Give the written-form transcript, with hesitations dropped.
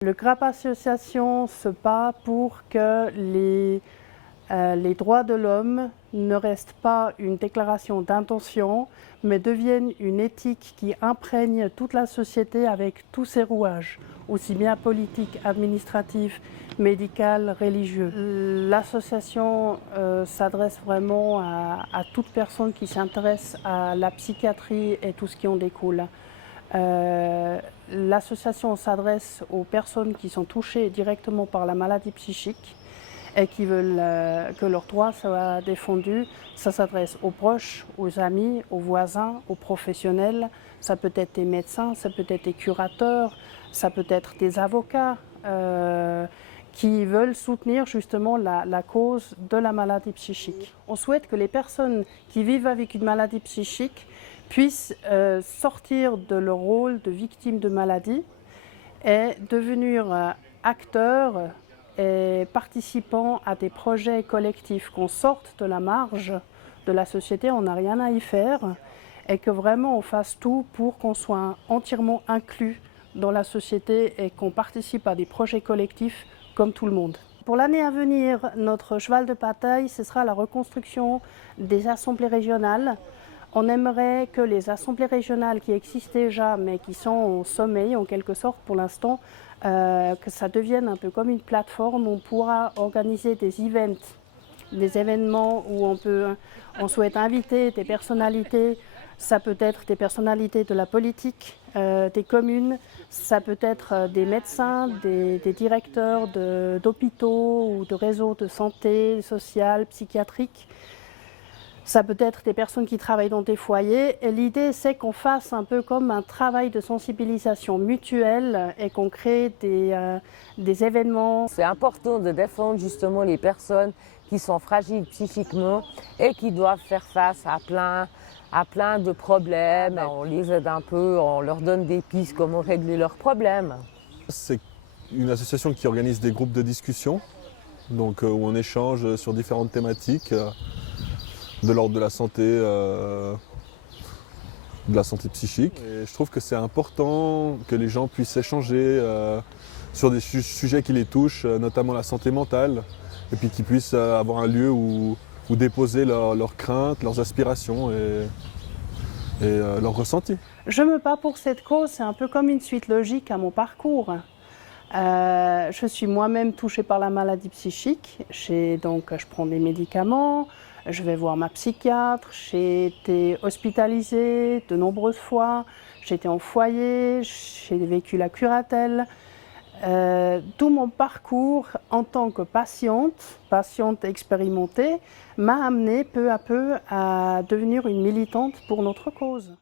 Le GRAP Association se bat pour que les droits de l'homme ne restent pas une déclaration d'intention, mais deviennent une éthique qui imprègne toute la société avec tous ses rouages, aussi bien politiques, administratifs, médicaux, religieux. L'association s'adresse vraiment à toute personne qui s'intéresse à la psychiatrie et tout ce qui en découle. L'association s'adresse aux personnes qui sont touchées directement par la maladie psychique et qui veulent que leurs droits soient défendus. Ça s'adresse aux proches, aux amis, aux voisins, aux professionnels. Ça peut être des médecins, ça peut être des curateurs, ça peut être des avocats qui veulent soutenir justement la cause de la maladie psychique. On souhaite que les personnes qui vivent avec une maladie psychique puissent sortir de leur rôle de victime de maladie et devenir acteurs et participants à des projets collectifs, qu'on sorte de la marge de la société, on n'a rien à y faire, et que vraiment on fasse tout pour qu'on soit entièrement inclus dans la société et qu'on participe à des projets collectifs comme tout le monde. Pour l'année à venir, notre cheval de bataille, ce sera la reconstruction des assemblées régionales. On aimerait que les assemblées régionales qui existent déjà, mais qui sont au sommeil en quelque sorte pour l'instant, que ça devienne un peu comme une plateforme où on pourra organiser des événements où on souhaite inviter des personnalités. Ça peut être des personnalités de la politique, des communes, ça peut être des médecins, des directeurs d'hôpitaux ou de réseaux de santé sociale, psychiatrique. Ça peut être des personnes qui travaillent dans des foyers. Et l'idée, c'est qu'on fasse un peu comme un travail de sensibilisation mutuelle et qu'on crée des événements. C'est important de défendre justement les personnes qui sont fragiles psychiquement et qui doivent faire face à plein de problèmes. On les aide un peu, on leur donne des pistes comment régler leurs problèmes. C'est une association qui organise des groupes de discussion, donc, où on échange sur différentes thématiques. De l'ordre de la santé psychique. Et je trouve que c'est important que les gens puissent échanger sur des sujets qui les touchent, notamment la santé mentale, et puis qu'ils puissent avoir un lieu où déposer leurs craintes, leurs aspirations et leurs ressentis. Je me bats pour cette cause, c'est un peu comme une suite logique à mon parcours. Je suis moi-même touchée par la maladie psychique, donc je prends des médicaments, je vais voir ma psychiatre, j'ai été hospitalisée de nombreuses fois, j'ai été en foyer, j'ai vécu la curatelle. Tout mon parcours en tant que patiente expérimentée, m'a amenée peu à peu à devenir une militante pour notre cause.